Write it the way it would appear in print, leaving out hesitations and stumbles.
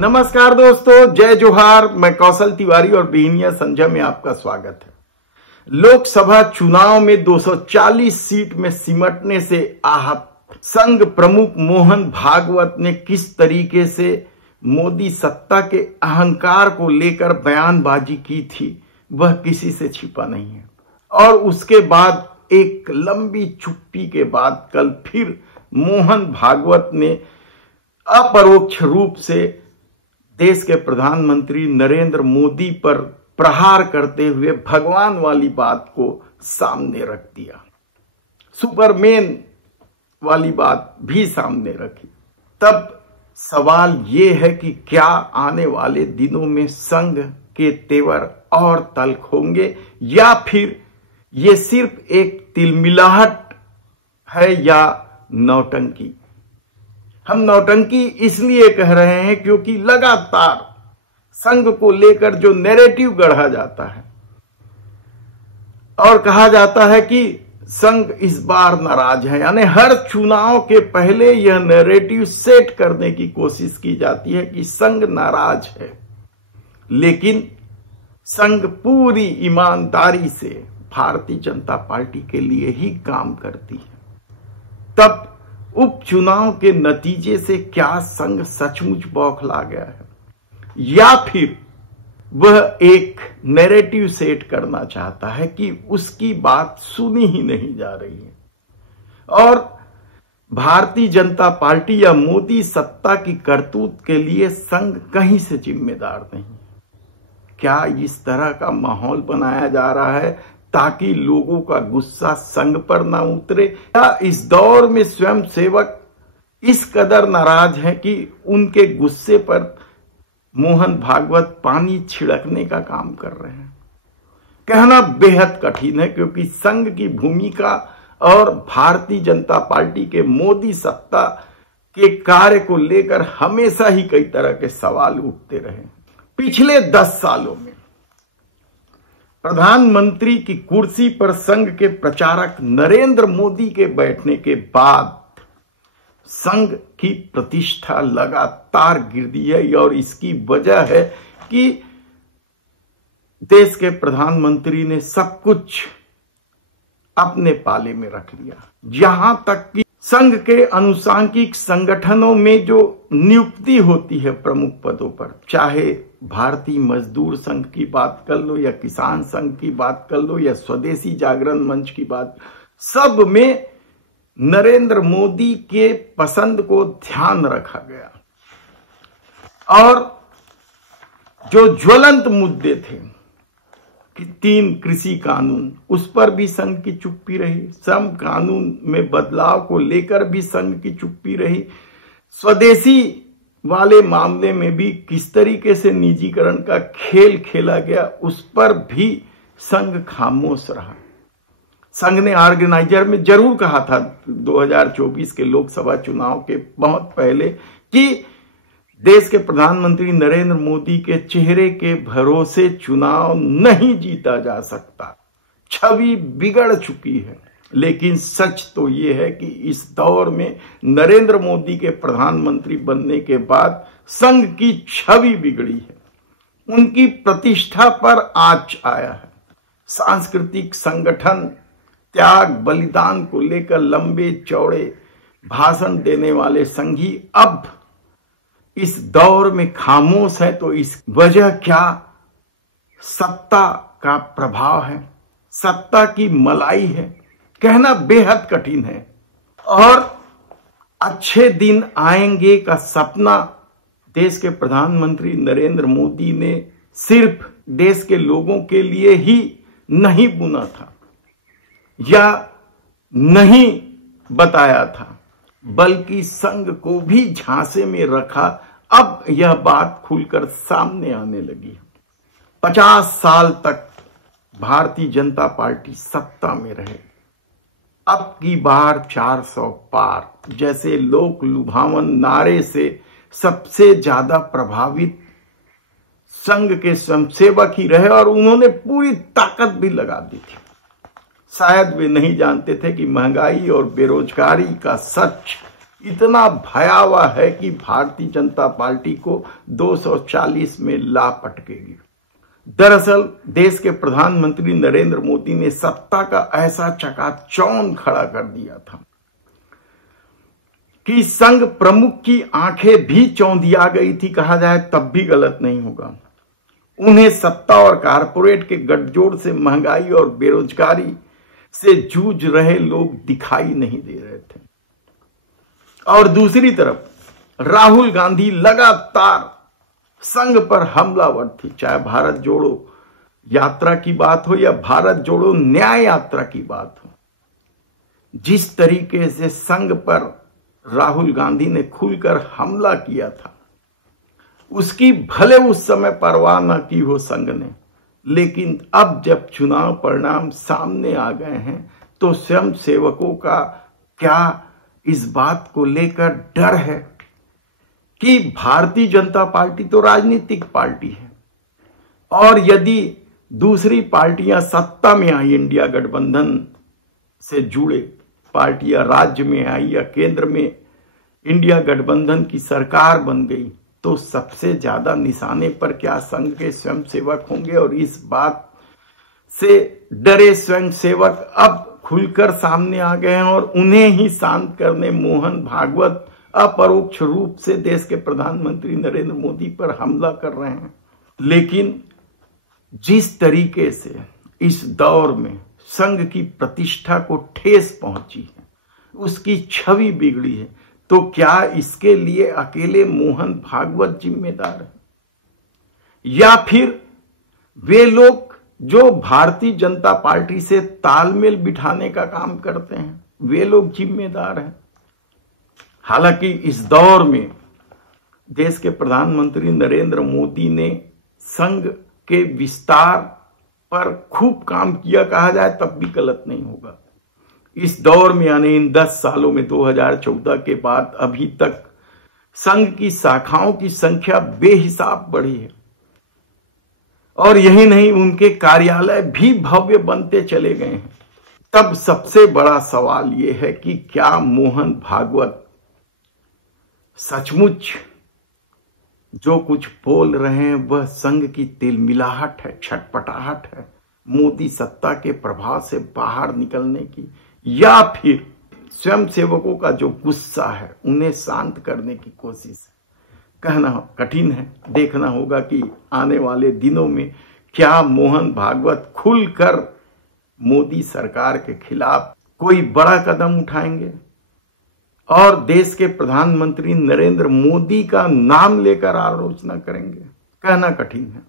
नमस्कार दोस्तों, जय जोहार। मैं कौशल तिवारी और बेहनिया संजय में आपका स्वागत है। लोकसभा चुनाव में 240 सीट में सिमटने से आहत संघ प्रमुख मोहन भागवत ने किस तरीके से मोदी सत्ता के अहंकार को लेकर बयानबाजी की थी, वह किसी से छिपा नहीं है। और उसके बाद एक लंबी चुप्पी के बाद कल फिर मोहन भागवत ने अपरोक्ष रूप से देश के प्रधानमंत्री नरेंद्र मोदी पर प्रहार करते हुए भगवान वाली बात को सामने रख दिया, सुपरमैन वाली बात भी सामने रखी। तब सवाल ये है कि क्या आने वाले दिनों में संघ के तेवर और तल्ख होंगे या फिर ये सिर्फ एक तिलमिलाहट है या नौटंकी। हम नौटंकी इसलिए कह रहे हैं क्योंकि लगातार संघ को लेकर जो नैरेटिव गढ़ा जाता है और कहा जाता है कि संघ इस बार नाराज है, यानी हर चुनाव के पहले यह नैरेटिव सेट करने की कोशिश की जाती है कि संघ नाराज है। लेकिन संघ पूरी ईमानदारी से भारतीय जनता पार्टी के लिए ही काम करती है। तब उपचुनाव के नतीजे से क्या संघ सचमुच बौखला गया है या फिर वह एक नैरेटिव सेट करना चाहता है कि उसकी बात सुनी ही नहीं जा रही है और भारतीय जनता पार्टी या मोदी सत्ता की करतूत के लिए संघ कहीं से जिम्मेदार नहीं। क्या इस तरह का माहौल बनाया जा रहा है ताकि लोगों का गुस्सा संघ पर ना उतरे, या इस दौर में स्वयं सेवक इस कदर नाराज हैं कि उनके गुस्से पर मोहन भागवत पानी छिड़कने का काम कर रहे हैं। कहना बेहद कठिन है क्योंकि संघ की भूमिका और भारतीय जनता पार्टी के मोदी सत्ता के कार्य को लेकर हमेशा ही कई तरह के सवाल उठते रहे। पिछले 10 सालों में प्रधानमंत्री की कुर्सी पर संघ के प्रचारक नरेंद्र मोदी के बैठने के बाद संघ की प्रतिष्ठा लगातार गिरती है और इसकी वजह है कि देश के प्रधानमंत्री ने सब कुछ अपने पाले में रख लिया। जहां तक कि संघ के अनुसांगिक संगठनों में जो नियुक्ति होती है प्रमुख पदों पर, चाहे भारतीय मजदूर संघ की बात कर लो या किसान संघ की बात कर लो या स्वदेशी जागरण मंच की बात, सब में नरेंद्र मोदी के पसंद को ध्यान रखा गया और जो ज्वलंत मुद्दे थे कि 3 कृषि कानून, उस पर भी संघ की चुप्पी रही। श्रम कानून में बदलाव को लेकर भी संघ की चुप्पी रही। स्वदेशी वाले मामले में भी किस तरीके से निजीकरण का खेल खेला गया, उस पर भी संघ खामोश रहा। संघ ने ऑर्गेनाइजर में जरूर कहा था 2024 के लोकसभा चुनाव के बहुत पहले कि देश के प्रधानमंत्री नरेंद्र मोदी के चेहरे के भरोसे चुनाव नहीं जीता जा सकता, छवि बिगड़ चुकी है। लेकिन सच तो ये है कि इस दौर में नरेंद्र मोदी के प्रधानमंत्री बनने के बाद संघ की छवि बिगड़ी है, उनकी प्रतिष्ठा पर आंच आया है। सांस्कृतिक संगठन त्याग बलिदान को लेकर लंबे चौड़े भाषण देने वाले संघी अब इस दौर में खामोश है। तो इस वजह क्या सत्ता का प्रभाव है, सत्ता की मलाई है, कहना बेहद कठिन है। और अच्छे दिन आएंगे का सपना देश के प्रधानमंत्री नरेंद्र मोदी ने सिर्फ देश के लोगों के लिए ही नहीं बुना था या नहीं बताया था, बल्कि संघ को भी झांसे में रखा। अब यह बात खुलकर सामने आने लगी। 50 साल तक भारतीय जनता पार्टी सत्ता में रहे, अब की बार 400 पार जैसे लोक लुभावन नारे से सबसे ज्यादा प्रभावित संघ के स्वयंसेवक ही रहे और उन्होंने पूरी ताकत भी लगा दी थी। शायद वे नहीं जानते थे कि महंगाई और बेरोजगारी का सच इतना भयावह है कि भारतीय जनता पार्टी को 240 में ला पटकेगी। दरअसल देश के प्रधानमंत्री नरेंद्र मोदी ने सत्ता का ऐसा चकाचौंध खड़ा कर दिया था कि संघ प्रमुख की आंखें भी चौंधिया गई थी, कहा जाए तब भी गलत नहीं होगा। उन्हें सत्ता और कारपोरेट के गठजोड़ से महंगाई और बेरोजगारी से जूझ रहे लोग दिखाई नहीं दे रहे थे। और दूसरी तरफ राहुल गांधी लगातार संघ पर हमलावर थी, चाहे भारत जोड़ो यात्रा की बात हो या भारत जोड़ो न्याय यात्रा की बात हो। जिस तरीके से संघ पर राहुल गांधी ने खुलकर हमला किया था, उसकी भले उस समय परवाह न की हो संघ ने, लेकिन अब जब चुनाव परिणाम सामने आ गए हैं तो स्वयं सेवकों का क्या इस बात को लेकर डर है कि भारतीय जनता पार्टी तो राजनीतिक पार्टी है, और यदि दूसरी पार्टियां सत्ता में आई, इंडिया गठबंधन से जुड़े पार्टियां राज्य में आई या केंद्र में इंडिया गठबंधन की सरकार बन गई, तो सबसे ज्यादा निशाने पर क्या संघ के स्वयंसेवक होंगे। और इस बात से डरे स्वयंसेवक अब खुलकर सामने आ गए हैं और उन्हें ही शांत करने मोहन भागवत अपरोक्ष रूप से देश के प्रधानमंत्री नरेंद्र मोदी पर हमला कर रहे हैं। लेकिन जिस तरीके से इस दौर में संघ की प्रतिष्ठा को ठेस पहुंची है, उसकी छवि बिगड़ी है, तो क्या इसके लिए अकेले मोहन भागवत जिम्मेदार है या फिर वे लोग जो भारतीय जनता पार्टी से तालमेल बिठाने का काम करते हैं, वे लोग जिम्मेदार हैं। हालांकि इस दौर में देश के प्रधानमंत्री नरेंद्र मोदी ने संघ के विस्तार पर खूब काम किया, कहा जाए तब भी गलत नहीं होगा। इस दौर में यानी इन 10 सालों में 2014 के बाद अभी तक संघ की शाखाओं की संख्या बेहिसाब बढ़ी है, और यही नहीं, उनके कार्यालय भी भव्य बनते चले गए हैं। तब सबसे बड़ा सवाल यह है कि क्या मोहन भागवत सचमुच जो कुछ बोल रहे हैं वह संघ की तिलमिलाहट है, छटपटाहट है, मोदी सत्ता के प्रभाव से बाहर निकलने की, या फिर स्वयंसेवकों का जो गुस्सा है उन्हें शांत करने की कोशिश है। कहना कठिन है, देखना होगा कि आने वाले दिनों में क्या मोहन भागवत खुलकर मोदी सरकार के खिलाफ कोई बड़ा कदम उठाएंगे और देश के प्रधानमंत्री नरेंद्र मोदी का नाम लेकर आलोचना करेंगे। कहना कठिन है।